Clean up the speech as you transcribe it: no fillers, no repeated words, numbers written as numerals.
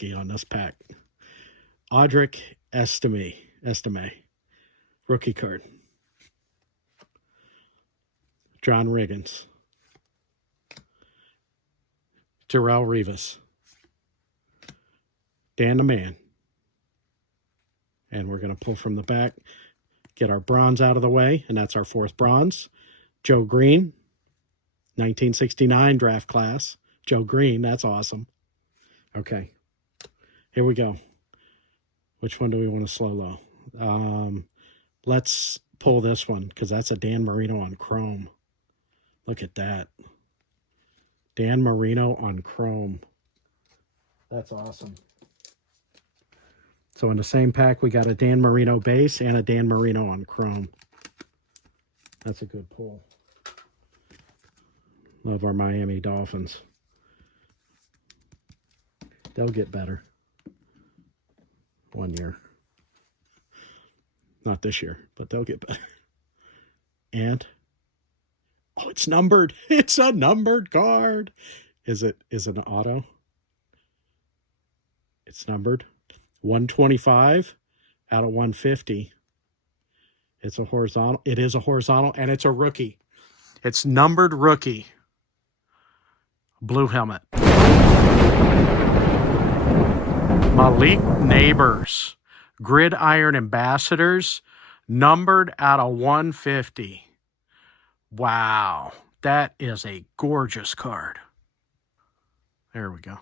rookie on this pack. Audric Estime. Rookie card. John Riggins. Darrelle Revis. Dan the Man. And we're going to pull from the back, get our bronze out of the way, and that's our fourth bronze. Joe Green, 1969 draft class. Joe Green, that's awesome. Okay, here we go. Which one do we want to slow low? Let's pull this one because that's a Dan Marino on chrome. Look at that. Dan Marino on chrome. That's awesome. So in the same pack, we got a Dan Marino base and a Dan Marino on chrome. That's a good pull. Love our Miami Dolphins. They'll get better. 1 year. Not this year, but they'll get better. And, oh, it's numbered. It's a numbered card. Is it an auto? It's numbered. 125 out of 150. It's a horizontal. It is a horizontal, and it's a rookie. It's numbered rookie. Blue helmet. Malik Neighbors. Gridiron Ambassadors. Numbered out of 150. Wow. That is a gorgeous card. There we go.